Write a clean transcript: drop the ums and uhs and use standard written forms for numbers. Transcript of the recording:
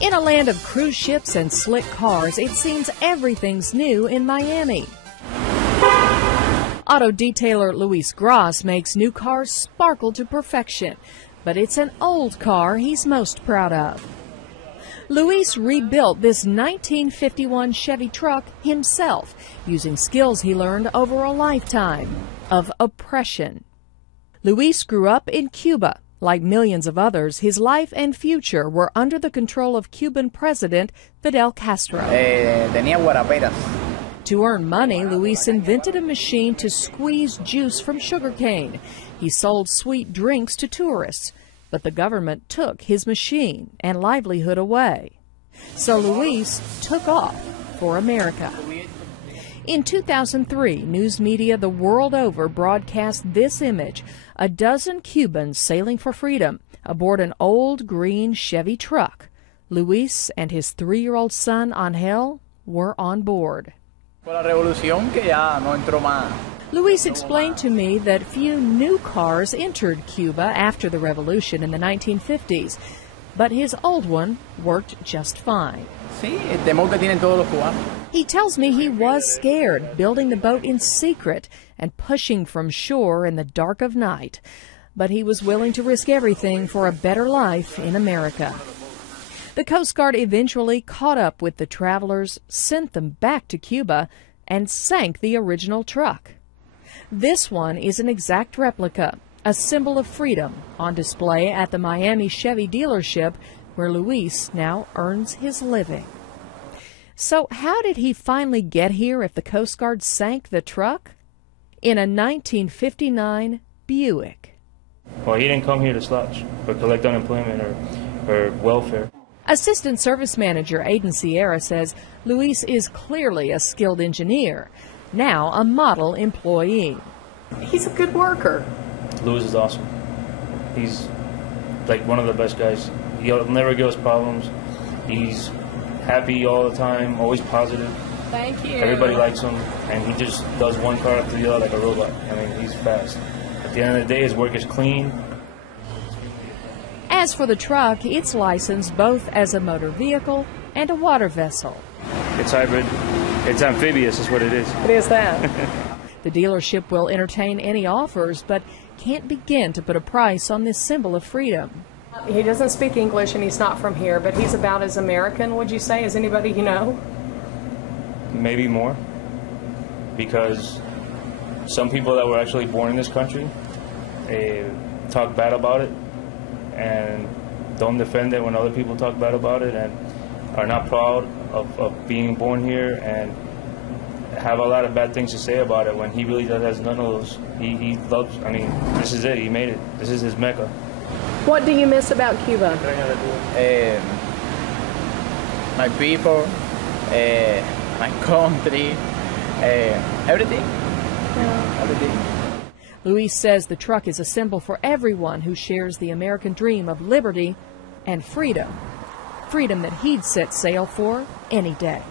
In a land of cruise ships and slick cars, it seems everything's new in Miami. Auto detailer Luis Gross makes new cars sparkle to perfection, but it's an old car he's most proud of. Luis rebuilt this 1951 Chevy truck himself, using skills he learned over a lifetime of oppression. Luis grew up in Cuba. Like millions of others, his life and future were under the control of Cuban President Fidel Castro. To earn money, Luis invented a machine to squeeze juice from sugarcane. He sold sweet drinks to tourists, but the government took his machine and livelihood away. So Luis took off for America. In 2003, news media the world over broadcast this image: a dozen Cubans sailing for freedom aboard an old green Chevy truck. Luis and his 3-year-old son, Angel, were on board. Luis explained to me that few new cars entered Cuba after the revolution in the 1950s, but his old one worked just fine. He tells me he was scared, building the boat in secret and pushing from shore in the dark of night, but he was willing to risk everything for a better life in America. The Coast Guard eventually caught up with the travelers, sent them back to Cuba, and sank the original truck. This one is an exact replica, a symbol of freedom, on display at the Miami Chevy dealership, where Luis now earns his living. So how did he finally get here if the Coast Guard sank the truck? In a 1959 Buick. Well, he didn't come here to slouch or collect unemployment or welfare. Assistant Service Manager Aiden Sierra says Luis is clearly a skilled engineer, now a model employee. He's a good worker. Luis is awesome. He's like one of the best guys. He'll never give us problems. He's happy all the time, always positive. Thank you. Everybody likes him, and he just does one car after the other like a robot. I mean, he's fast. At the end of the day, his work is clean. As for the truck, it's licensed both as a motor vehicle and a water vessel. It's hybrid. It's amphibious is what it is. It is that. The dealership will entertain any offers, but can't begin to put a price on this symbol of freedom. He doesn't speak English and he's not from here, but he's about as American, would you say, as anybody you know? Maybe more. Because some people that were actually born in this country talk bad about it and don't defend it when other people talk bad about it, and are not proud of being born here and have a lot of bad things to say about it when he really has none of those. He loves, I mean, this is it, he made it. This is his Mecca. What do you miss about Cuba? My people, my country, everything. Everything. Luis says the truck is a symbol for everyone who shares the American dream of liberty and freedom. Freedom that he'd set sail for any day.